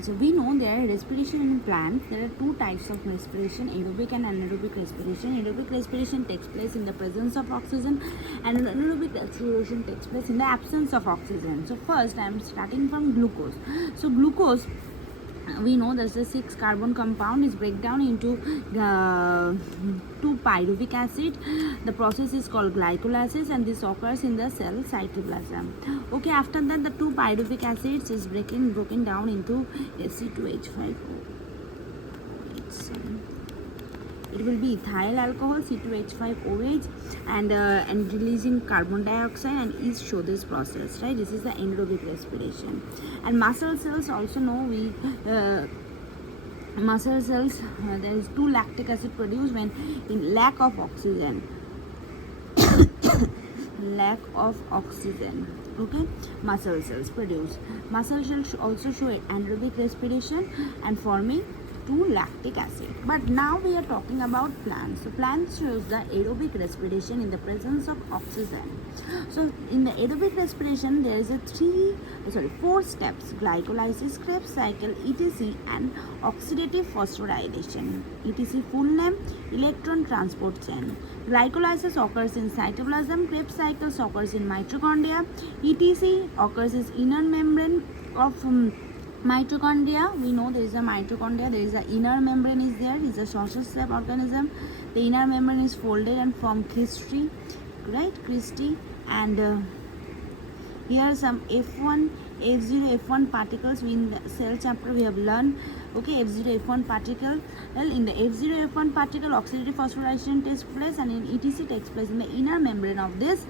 So we know there are respiration in plants. There are two types of respiration, aerobic and anaerobic respiration. Aerobic respiration takes place in the presence of oxygen, and anaerobic respiration takes place in the absence of oxygen. So first I am starting from glucose. So glucose, we know there's a 6 carbon compound is break down into 2 pyruvic acid. The process is called glycolysis, and this occurs in the cell cytoplasm. Okay, after that the 2 pyruvic acids is broken down into C2H5O. It will be ethyl alcohol, C2H5OH, and releasing carbon dioxide, and is show this process, right? This is the anaerobic respiration. And muscle cells also know muscle cells, there is 2 lactic acid produced when in lack of oxygen. Lack of oxygen. Okay, muscle cells produce. Muscle cells also show anaerobic respiration and forming 2 lactic acid. But now we are talking about plants. So plants shows the aerobic respiration in the presence of oxygen. So in the aerobic respiration there is a 4 steps: glycolysis, Krebs cycle, etc., and oxidative phosphorylation. etc. full name: electron transport chain. Glycolysis occurs in cytoplasm, Krebs cycle occurs in mitochondria, etc. occurs in inner membrane of mitochondria. We know there is a mitochondria, there is a inner membrane is there, is a sausage shaped organism. The inner membrane is folded and form cristae, right? Cristae. And here are some F1, F0, F1 particles. In the cell chapter we have learned. Okay, F0, F1 particle. Well, in the F0, F1 particle, oxidative phosphorylation takes place, and in ETC takes place in the inner membrane of this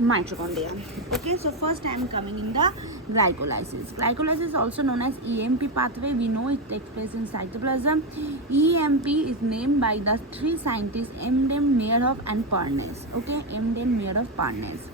mitochondria. Okay, so first I am coming in the glycolysis. Glycolysis is also known as EMP pathway. We know it takes place in cytoplasm. EMP is named by the 3 scientists Emden, Meyerhoff, and Parnes. Okay, Emden, Meyerhoff, Parnes.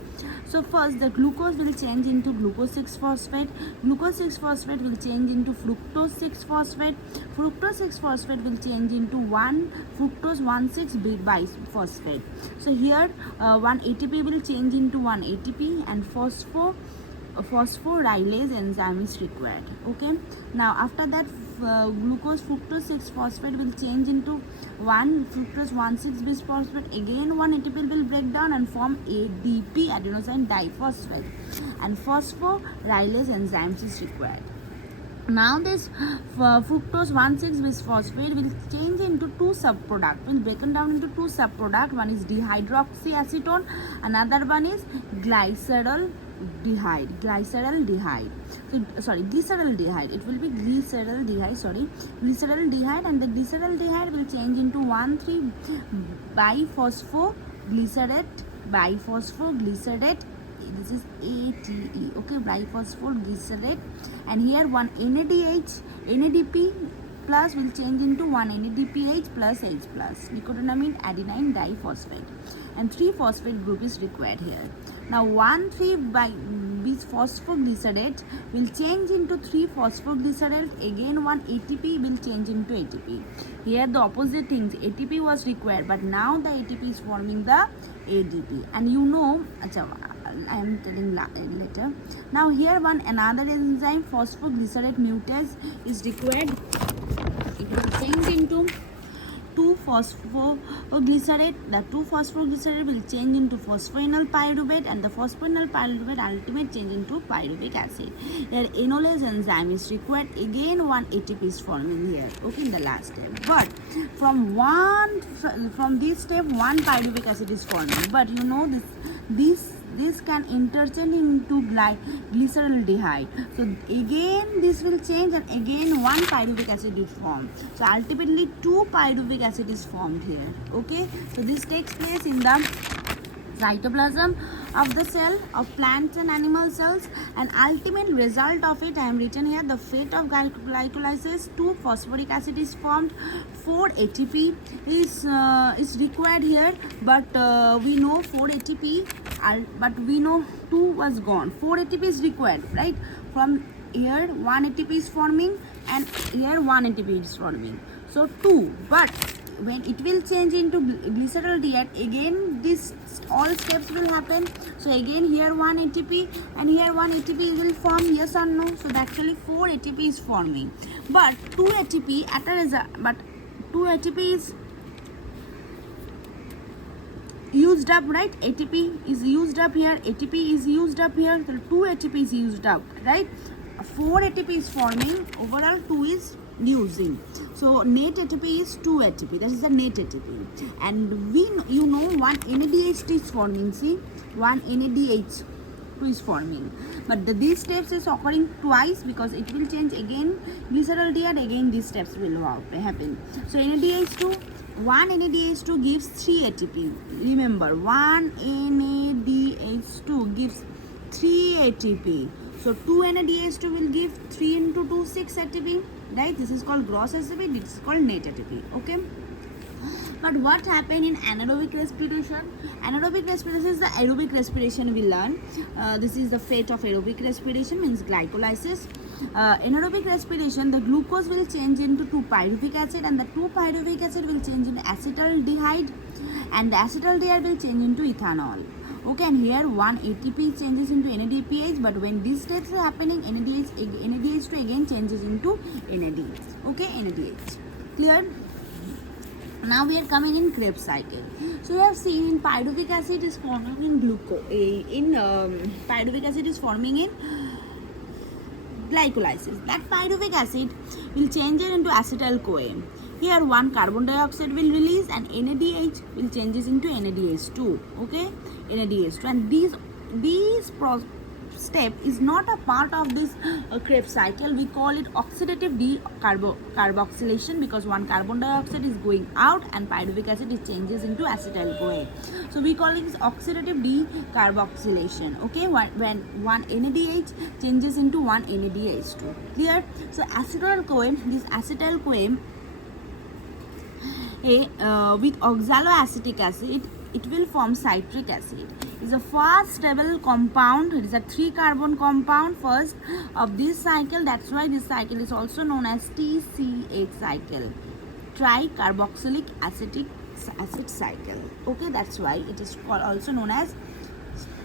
So first the glucose will change into glucose 6-phosphate. Glucose 6-phosphate will change into fructose 6-phosphate. Fructose 6-phosphate will change into fructose 1,6-biphosphate. So here 1 ATP will change into 1 ATP, and phosphorylase enzyme is required. Okay, now after that glucose fructose 6-phosphate will change into 1 fructose 1,6-bisphosphate. Again 1 ATP will break down and form ADP, adenosine diphosphate, and phosphorylase enzymes is required. Now this fructose 1,6-bisphosphate will change into 2 subproducts, will break down into 2 subproducts. One is dehydroxyacetone, another one is glyceraldehyde. Glyceraldehyde. It will be glyceraldehyde, and the glyceraldehyde will change into 1,3-biphosphoglycerate. This is ATE. Okay, biphosphoglycerate, and here 1 NADP plus will change into 1 NADPH plus H plus, nicotinamide adenine diphosphate, and 3-phosphate group is required here. Now 1,3-bisphosphoglycerate will change into 3-phosphoglycerate. Again 1 ATP will change into ATP. Here the opposite things, ATP was required, but now the ATP is forming the ADP. And you know, I am telling later. Now here another enzyme, phosphoglycerate mutase, is required. It will change into 2-phosphoglycerate. The 2-phosphoglycerate will change into phosphoenol pyruvate, and the phosphoenol pyruvate ultimate change into pyruvic acid. Here enolase enzyme is required. Again 1 ATP is forming here. Okay, in the last step. But from this step 1 pyruvic acid is forming. But you know this can interchange into glyceraldehyde. So again this will change, and again 1 pyruvic acid is formed. So ultimately 2 pyruvic acid is formed here. Okay, so this takes place in the cytoplasm of the cell of plants and animal cells, and ultimate result of it I am written here. The fate of glycolysis: 2 phosphoric acid is formed, 4 ATP is required here, but we know 4 ATP, but we know 2 was gone. 4 ATP is required, right? From here 1 ATP is forming, and here 1 ATP is forming. So 2, but when it will change into glyceraldehyde, again this all steps will happen. So again here 1 ATP and here 1 ATP will form, yes or no? So actually 4 ATP is forming, but 2 ATP at a but 2 ATP is used up, right? ATP is used up here, ATP is used up here, so 2 ATP is used up, right? 4 ATP is forming, overall 2 is using. So net ATP is 2 ATP, that is the net ATP. And we, you know, 1 NADH is forming, see, 1 NADH is forming, but these steps is occurring twice because it will change again glyceraldehyde, again these steps will happen. So NADH2, 1 NADH2 gives 3 ATP. Remember, 1 NADH2 gives 3 ATP. So 2 NADH2 will give 3 into 2, 6 ATP, right? This is called gross ATP, this is called net ATP, okay? But what happened in anaerobic respiration? Anaerobic respiration is the aerobic respiration we learn. This is the fate of aerobic respiration, means glycolysis. Anaerobic respiration, the glucose will change into 2-pyruvic acid, and the 2-pyruvic acid will change into acetaldehyde, and the acetaldehyde will change into ethanol. Okay, and here 1 ATP changes into NADPH, but when these steps are happening, NADH2 again changes into NADH. Okay, NADH. Clear? Now we are coming in Krebs cycle. So you have seen in pyruvic acid is forming in pyruvic acid is forming in glycolysis. That pyruvic acid will change it into acetyl-CoA. Here 1 carbon dioxide will release and NADH will changes into NADH2. Okay, NADH2, and these step is not a part of this Krebs cycle. We call it oxidative decarboxylation because 1 carbon dioxide is going out and pyruvic acid is changes into acetyl-CoA. So we call it oxidative decarboxylation. Okay, when 1 NADH changes into 1 NADH2. Clear? So acetyl-CoA, this acetyl-CoA with oxaloacetic acid, it will form citric acid. It's a fast stable compound. It is a 3-carbon compound first of this cycle. That's why this cycle is also known as TCH cycle, tricarboxylic acid cycle. Okay, that's why it is also known as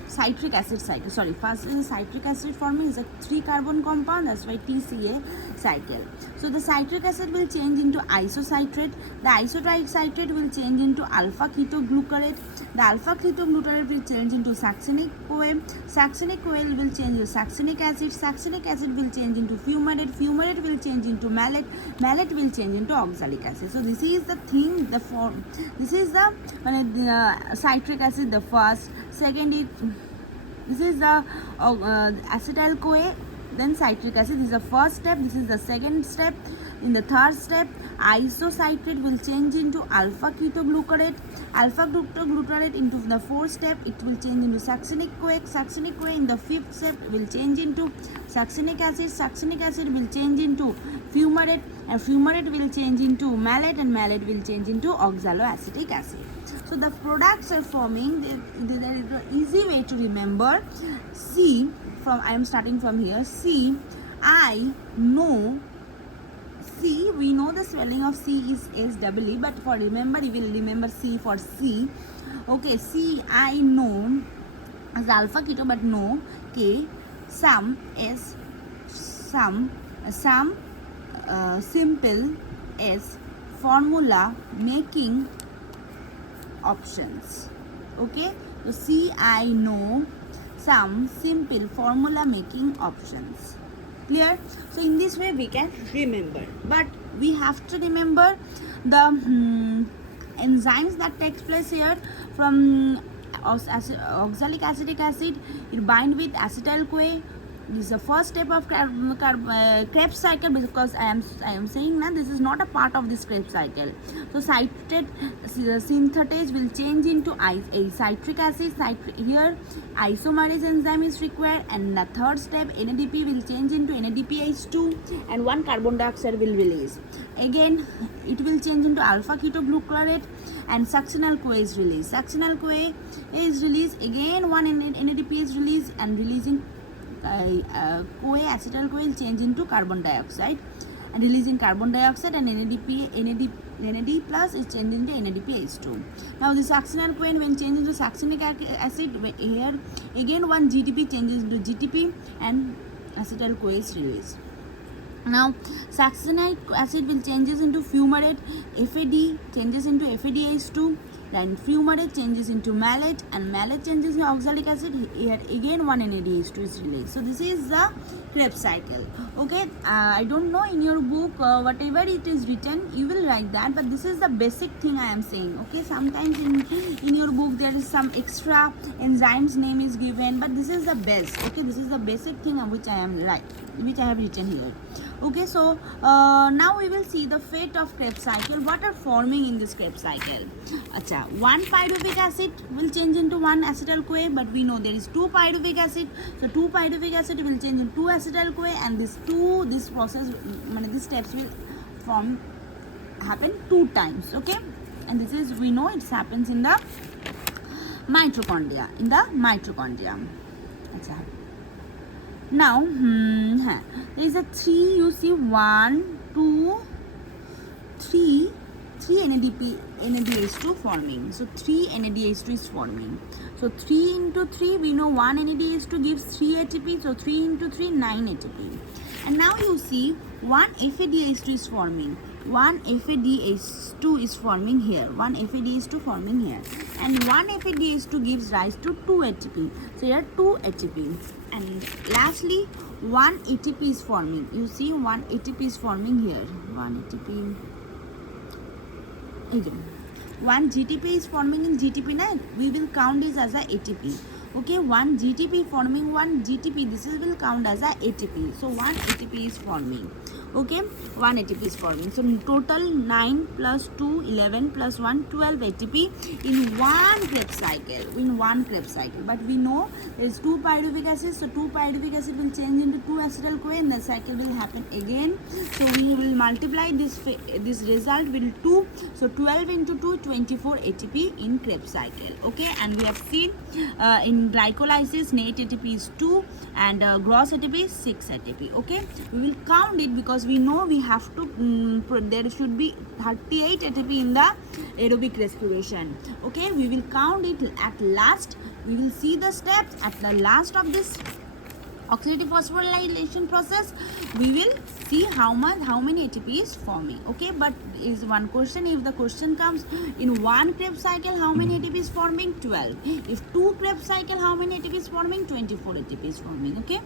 citric acid cycle. Sorry, first is citric acid forming is a 3-carbon compound, that's why TCA cycle. So the citric acid will change into isocitrate, the isocitrate will change into alpha ketoglutarate, the alpha ketoglutarate will change into succinic CoA, succinic CoA will change into succinic acid will change into fumarate will change into malate will change into oxalic acid. So this is the thing, this is the citric acid, the first. Second is this is the acetyl-CoA, then citric acid. This is the first step. This is the second step. In the third step, isocitrate will change into alpha ketoglutarate. Alpha ketoglutarate into the fourth step, it will change into succinic CoA. Succinic CoA in the fifth step will change into succinic acid. Succinic acid will change into fumarate, and fumarate will change into malate, and malate will change into oxaloacetic acid. So the products are forming. There is an easy way to remember. C, from I am starting from here. C, I know. C, we know the spelling of C is SEE, but for remember, you will remember C for C. Okay, C, I know as alpha keto, but no. K, some S, some simple S, formula making options. Okay, so C, I know some simple formula making options. Clear? So in this way we can remember, but we have to remember the enzymes that takes place here. From oxalic acetic acid, it bind with acetyl-CoA. This is the first step of Krebs cycle, because I am saying now this is not a part of this Krebs cycle. So citrate synthetase will change into a citric acid. Here isomerase enzyme is required, and the third step NADP will change into NADPH2, and 1 carbon dioxide will release. Again it will change into alpha ketoglutarate, and succinyl-CoA is released. Succinyl-CoA is released. Again 1 NADP is released, and releasing CoA, acetyl-CoA will change into carbon dioxide, and releasing carbon dioxide, and NAD plus is changed into NADPH2. Now the succinyl CoA when changed into succinic acid, here again one GTP changes into GTP and acetyl CoA is released. Now succinic acid will changes into fumarate, FAD changes into FADH2, then fumarate changes into malate, and malate changes into oxalic acid. Here again one NADH2 is released. So this is the Krebs cycle. Okay, I don't know in your book whatever it is written you will write that, but this is the basic thing I am saying. Okay, sometimes in your book there is some extra enzymes name is given, but this is the best. Okay, this is the basic thing which I have written here. Okay, so now we will see the fate of Krebs cycle. What are forming in this Krebs cycle? Acha, one pyruvic acid will change into one acetyl CoA, but we know there is two pyruvic acid, so two pyruvic acid will change into two acetyl CoA, and this process, these steps will happen 2 times. Okay, and this is, we know it happens in the mitochondria. Acha. Now there is a 3, you see 1 2 3 NADH2 forming. So 3 NADH2 is forming. So 3 into 3, we know 1 NADH2 gives 3 ATP. So 3 into 3, 9 ATP. And now you see 1 FADH2 is forming. 1 FADH2 is forming here. 1 FADH2 forming here. And 1 FADH2 gives rise to 2 ATP. So here 2 ATP. And lastly, 1 ATP is forming. You see 1 ATP is forming here. 1 ATP. Again. 1 GTP is forming in GTP, na? We will count this as a ATP. Okay, 1 GTP forming 1 GTP. This will count as a ATP. So 1 ATP is forming. Okay, 1 ATP is forming. So total 9 plus 2, 11 plus 1, 12 ATP in one Krebs cycle. But we know there is 2 pyruvic acids. So 2 pyruvic acid will change into 2 acetyl CoA, and the cycle will happen again. So we will multiply this result with 2. So 12 into 2, 24 ATP in Krebs cycle. Okay, and we have seen in glycolysis net ATP is 2 and gross ATP is 6 ATP. Okay, we will count it because we know we have to there should be 38 ATP in the aerobic respiration. Okay, we will count it at last. We will see the steps at the last of this oxidative phosphorylation process. We will see how many ATP is forming. Okay, but is one question, if the question comes in one Krebs cycle how many ATP is forming? 12. If 2 Krebs cycle how many ATP is forming? 24 ATP is forming. Okay.